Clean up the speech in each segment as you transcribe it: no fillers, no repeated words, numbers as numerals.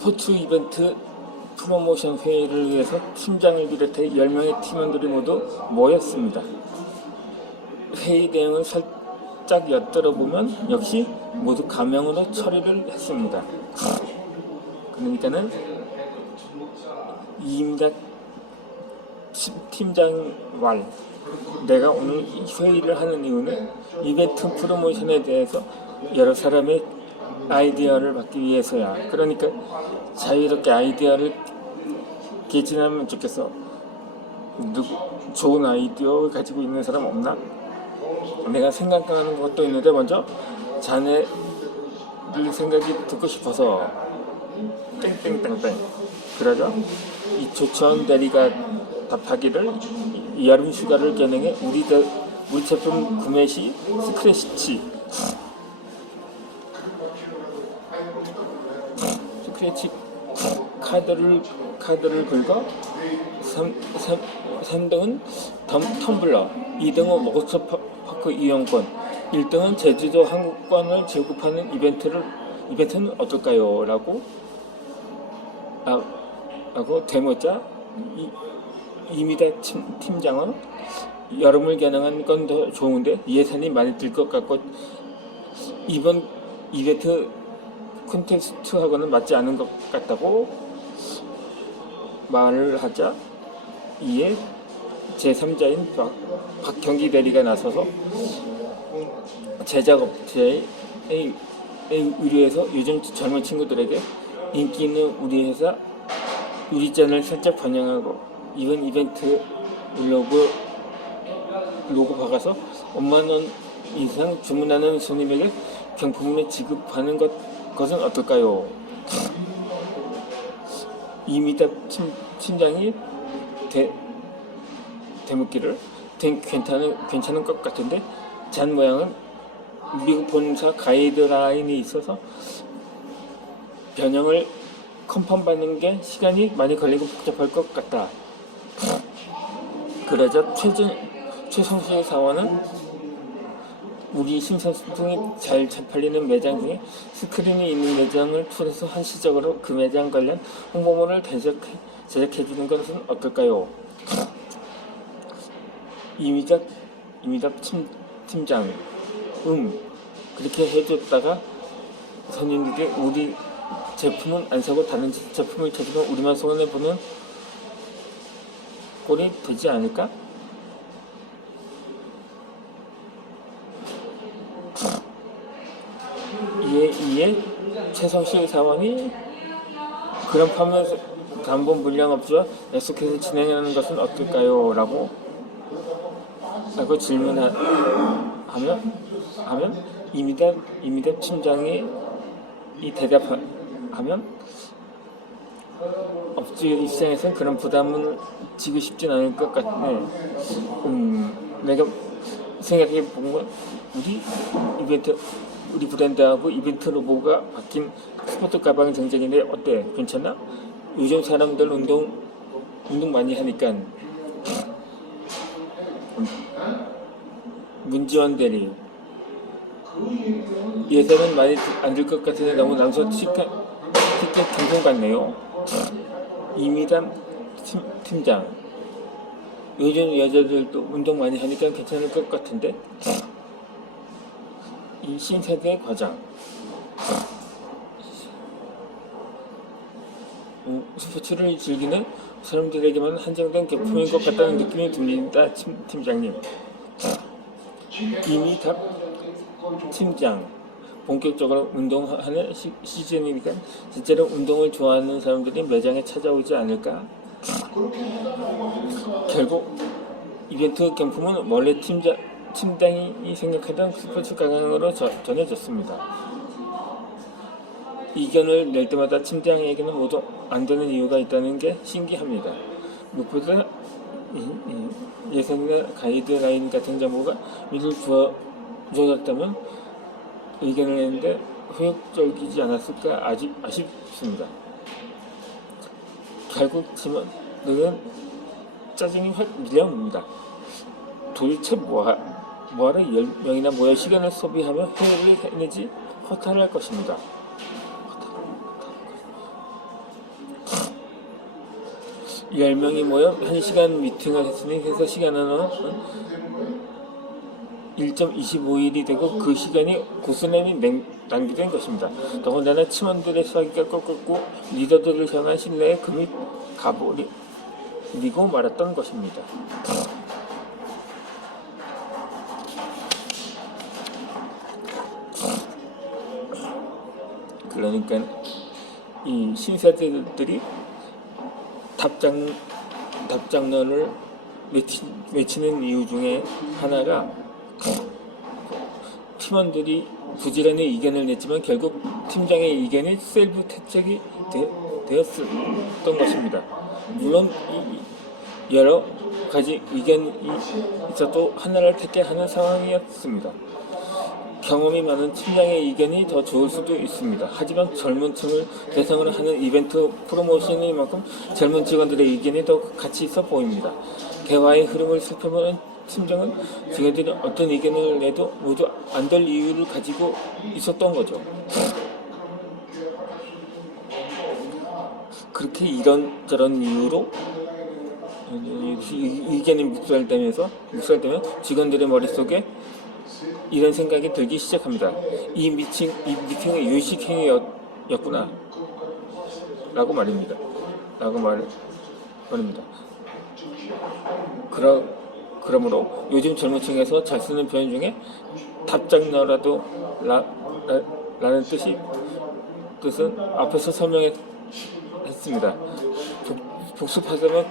스포츠 이벤트 프로모션 회의를 위해서 팀장을 비롯해 10명의 팀원들이 모두 모였습니다. 회의 내용을 살짝 엿들어보면 역시 모두 가명으로 처리를 했습니다. 그러니까는 이임작 팀장 말, 내가 오늘 회의를 하는 이유는 이벤트 프로모션에 대해서 여러 사람의 아이디어를 받기 위해서야. 그러니까 자유롭게 아이디어를 개진하면 좋겠어. 좋은 아이디어 가지고 있는 사람 없나? 내가 생각하는 것도 있는데 먼저 자네들 생각이 듣고 싶어서 땡땡땡땡. 그러죠? 이 조천 대리가 답하기를 이 여름 휴가를 겨냥해 우리 제품 구매 시 스크래치 카드를 긁어 3등은 텀블러, 2등은 워터파크 이용권, 1등은 제주도 항공권을 지급하는 이벤트는 어떨까요? 라고 대모자 이미다 팀장은 여름을 겨냥한 건 더 좋은데 예산이 많이 들 것 같고 이번 이벤트 콘테스트하고는 맞지 않은 것 같다고 말을 하자 이에 제3자인 박경기 대리가 나서서 제작업체의 의뢰해서 요즘 젊은 친구들에게 인기 있는 우리 회사 유리잔을 살짝 반영하고 이번 이벤트 로고 박아서 50,000원 이상 주문하는 손님에게 경품을 지급하는 것은 어떨까요? 이미다 팀장이 대묻기를 괜찮은 것 같은데 잔 모양은 미국 본사 가이드라인이 있어서 변형을 컨펌받는 게 시간이 많이 걸리고 복잡할 것 같다. 그러자 최성실 사원은 우리 신상품이 잘 팔리는 매장 중에 스크린이 있는 매장을 통해서 한시적으로 그 매장 관련 홍보물을 제작해주는 것은 어떨까요? 이미작 팀장 그렇게 해줬다가 손님들이 우리 제품은 안 사고 다른 제품을 찾으면 우리만 손해보는 꼴이 되지 않을까? 이에 최성실 사원이 그런 판매 담보 물량업체와 약속해서 진행하는 것은 어떨까요? 라고 질문하면 이미다 팀장이 대답하면 업주 입장에서는 그런 부담을 지고 싶진 않을 것 같네. 내가 생각해 본 건 우리 브랜드하고 이벤트 로고가 바뀐 스포츠 가방 정책인데 어때? 괜찮나? 요즘 사람들 운동 많이 하니까. 문지원 대리 예산은 많이 안 들 것 같은데 너무 남소틱한 방송 같네요. 이미담 팀장 요즘 여자들도 운동 많이 하니까 괜찮을 것 같은데 이 신세대 과장 스포츠를 즐기는 사람들에게만 한정된 제품인 것 같다는 느낌이 듭니다. 팀장님. 이미답 팀장 본격적으로 운동하는 시즌이니까 실제로 운동을 좋아하는 사람들이 매장에 찾아오지 않을까? 결국 이벤트 경품은 원래 팀장이 생각하던 스포츠 가방으로 전해졌습니다. 이견을 낼 때마다 팀장에게는 모두 안 되는 이유가 있다는 게 신기합니다. 무엇보다 예산이나 가이드라인 같은 정보가 미리 주어졌다면 의견을 내는데 효율적이지 않았을까 아쉽습니다. 결국 팀원들은 짜증이 확 밀려옵니다. 도대체 뭐하러 10명이나 모여 시간을 소비하며 회의를 해내지 허탈할 것입니다. 10명이 모여 1시간 미팅을 했으니 회사 시간은 1.25일이 되고 그 시간이 고스란히 낭비된 것입니다. 더군다나 팀원들의 사기가 꺾었고 리더들을 향한 신뢰의 금이 가버리고 말았던 것입니다. 그러니까 이 신사들이 답장론을 외치는 이유 중에 하나가 팀원들이 부지런히 의견을 냈지만 결국 팀장의 의견이 셀프 퇴책이 되었던 것입니다. 물론 여러 가지 의견이 있어도 하나를 택해야 하는 상황이었습니다. 경험이 많은 팀장의 의견이 더 좋을 수도 있습니다. 하지만 젊은 층을 대상으로 하는 이벤트 프로모션인 만큼 젊은 직원들의 의견이 더 가치 있어 보입니다. 대화의 흐름을 살펴보는 팀장은 직원들이 어떤 의견을 내도 모두 안 될 이유를 가지고 있었던 거죠. 그렇게 이런저런 이유로 의견이 묵살되면 직원들의 머릿속에 이런 생각이 들기 시작합니다. 이 미팅의 유식행위였구나 라고 말입니다. 그러므로 요즘 젊은 층에서 잘 쓰는 표현 중에 답장너라도 라는 뜻은 앞에서 설명했습니다. 복습하자면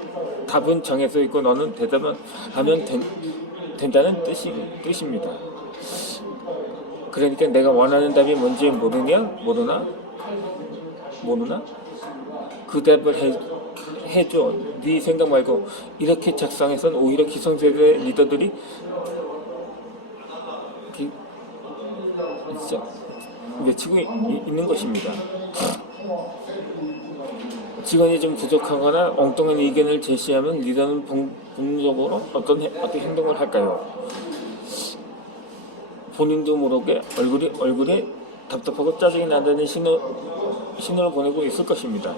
답은 정해져 있고 너는 대답을 하면 된다는 뜻입니다. 그러니까 내가 원하는 답이 뭔지 모르나? 그 답을 해줘. 네 생각 말고. 이렇게 작성해선 오히려 기성세대 리더들이 진짜 외치고 있는 것입니다. 직원이 좀 부족하거나 엉뚱한 의견을 제시하면 리더는 본능적으로 어떤 행동을 할까요? 본인도 모르게 얼굴에 답답하고 짜증이 난다는 신호를 보내고 있을 것입니다.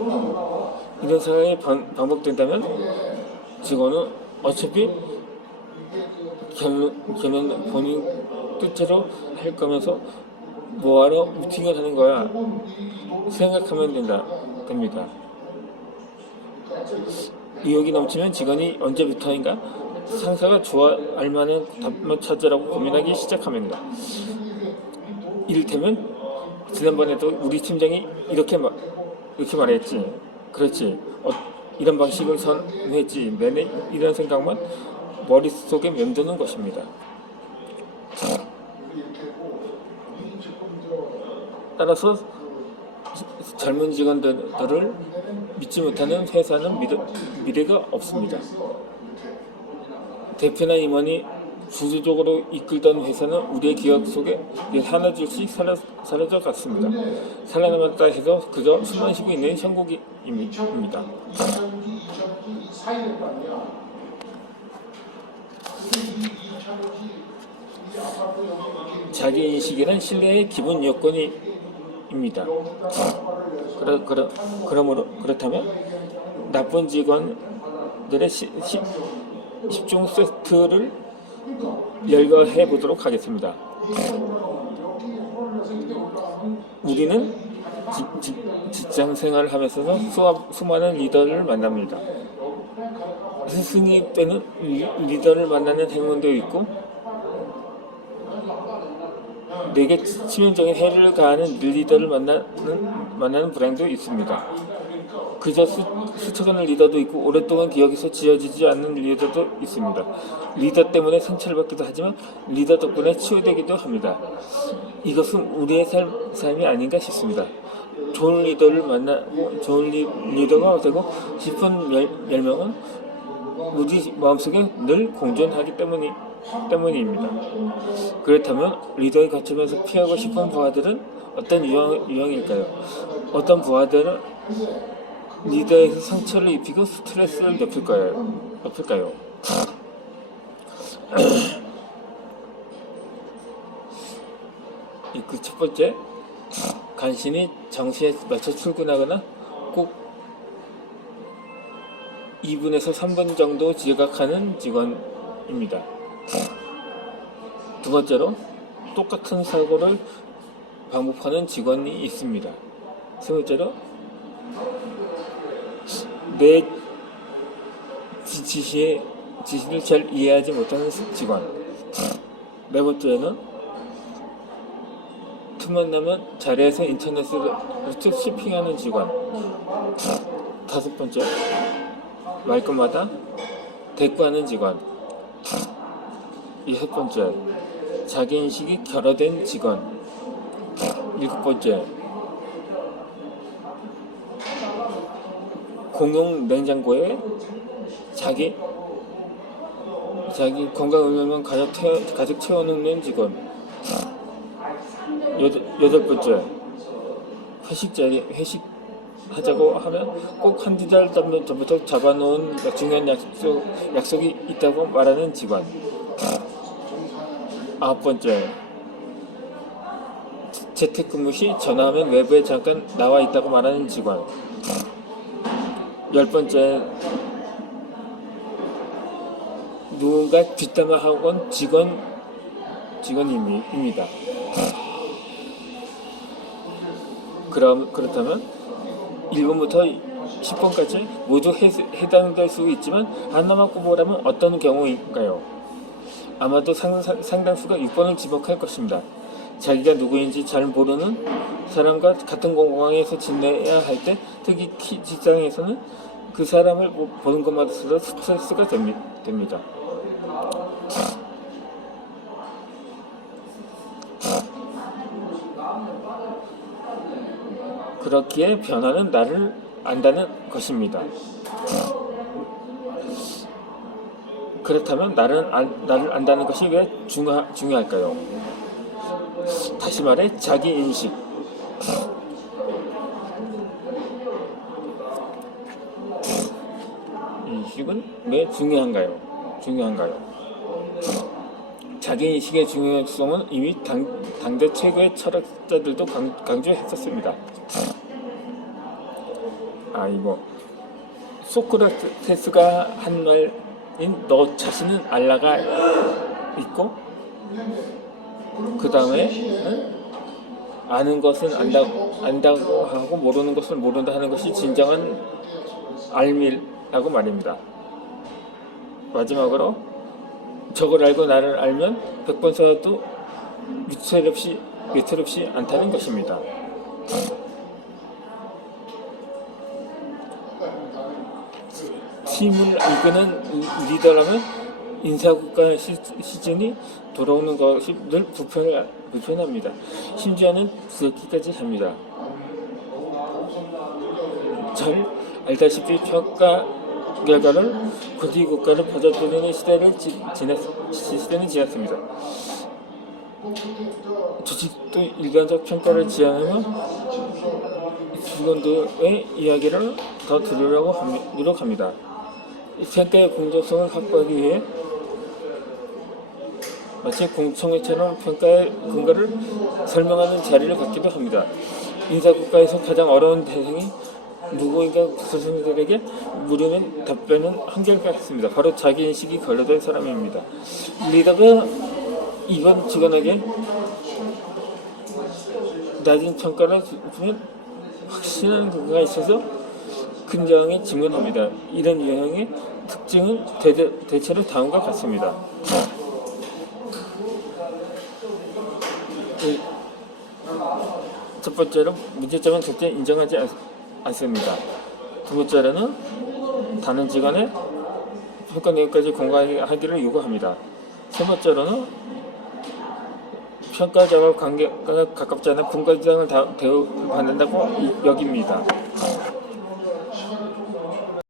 이런 상황이 반복된다면 직원은 어차피 걔는 본인 뜻대로 할 거면서 뭐하러 미팅을 하는 거야 생각하면 됩니다. 의욕이 넘치면 직원이 언제부터인가 상사가 좋아할 만한 답만 찾으라고 고민하기 시작합니다. 이를테면 지난번에도 우리 팀장이 이렇게 말했지. 그렇지. 이런 방식을 선했지. 내내 이런 생각만 머릿속에 맴도는 것입니다. 따라서 젊은 직원들을 믿지 못하는 회사는 미래가 없습니다. 대표나 임원이 주도적으로 이끌던 회사는 우리의 기억 속에 하나둘씩 사라져 갔습니다. 살아남았다 해서 그저 숨만 쉬고 있는 형국입니다. 자기인식이란 신뢰의 기본 요건입니다. 그렇다면 나쁜 직원들의 10종 세트를 열거해 보도록 하겠습니다. 우리는 직장 생활을 하면서 수많은 리더를 만납니다. 스승이 되는 리더를 만나는 행운도 있고 내게 치명적인 해를 가하는 리더를 만나는 불행도 있습니다. 그저 스쳐가는 리더도 있고 오랫동안 기억에서 지워지지 않는 리더도 있습니다. 리더 때문에 상처를 받기도 하지만 리더 덕분에 치유되기도 합니다. 이것은 우리의 삶이 아닌가 싶습니다. 좋은 리더를 만나고 좋은 리더가 되고 싶은 열명은 우리 마음속에 늘 공존하기 때문입니다. 그렇다면 리더에 갇히면서 피하고 싶은 부하들은 어떤 유형일까요? 어떤 부하들은 리더에서 상처를 입히고 스트레스를 높일까요? 그 첫 번째, 간신히 정시에 맞춰 출근하거나 꼭 2분에서 3분 정도 지각하는 직원입니다. 두 번째로 똑같은 사고를 반복하는 직원이 있습니다. 세 번째로 내 지시를 잘 이해하지 못하는 직원. 네 번째는 틈만 나면 자리에서 인터넷으로 쇼핑하는 직원. 다섯 번째, 말끝마다 대꾸하는 직원. 여섯 번째, 자기인식이 결여된 직원. 일곱 번째, 공용 냉장고에 자기 건강 음료만 가득 채워놓는 직원. 여덟 번째, 회식하자고 하면 꼭 한두 달 전부터 잡아놓은 중요한 약속이 있다고 말하는 직원. 아홉 번째, 재택근무 시 전화하면 외부에 잠깐 나와 있다고 말하는 직원. 열 번째, 누군가 뒷담화하고 온 직원입니다. 그렇다면 1번부터 10번까지 모두 해당될 수 있지만 하나만 꼽으라면 어떤 경우일까요? 아마도 상당수가 6번을 지목할 것입니다. 자기가 누구인지 잘 모르는 사람과 같은 공간에서 지내야 할 때, 특히 직장에서는 그 사람을 보는 것마저도 스트레스가 됩니다. 그렇기에 변화는 나를 안다는 것입니다. 그렇다면 나를 안다는 것이 왜 중요할까요? 다시 말해, 자기인식. 인식은 왜 중요한가요? 자기인식의 중요성은 이미 당대 최고의 철학자들도 강조했었습니다. 소크라테스가 한 말인 너 자신은 알라가 있고, 그 다음에 아는 것은 안다고 하고 모르는 것을 모른다 하는 것이 진정한 알미라고 말입니다. 마지막으로 저걸 알고 나를 알면 100번 써도 위태롭지 않다는 것입니다. 팀을 이끄는 리더라면 인사국가 시즌이 돌아오는 것이 늘 불편합니다. 심지어는 두렵기까지 합니다. 잘 알다시피 평가 결과를 고디 국가를 버져들이는 시대는 지났습니다. 조직도 일관적 평가를 지향하며 직원들의 이야기를 더 들으려고 노력합니다. 평가의 공정성을 확보하기 위해 마치 공청회처럼 평가의 근거를 설명하는 자리를 갖기도 합니다. 인사국가에서 가장 어려운 대상이 누구인가 구성원들에게 물으면 답변은 한결같습니다. 바로 자기인식이 걸려된 사람입니다. 리더가 이번 직원에게 낮은 평가를 주면 확실한 근거가 있어서 근저항에 직면합니다. 이런 유형의 특징은 대체로 다음과 같습니다. 첫 번째로 문제점은 절대 인정하지 않습니다. 두 번째로는 다른 직원의 평가 내용까지 공개하기를 요구합니다. 세 번째로는 평가자와 관계가 가깝지 않은 분과장을 대우받는다고 여깁니다.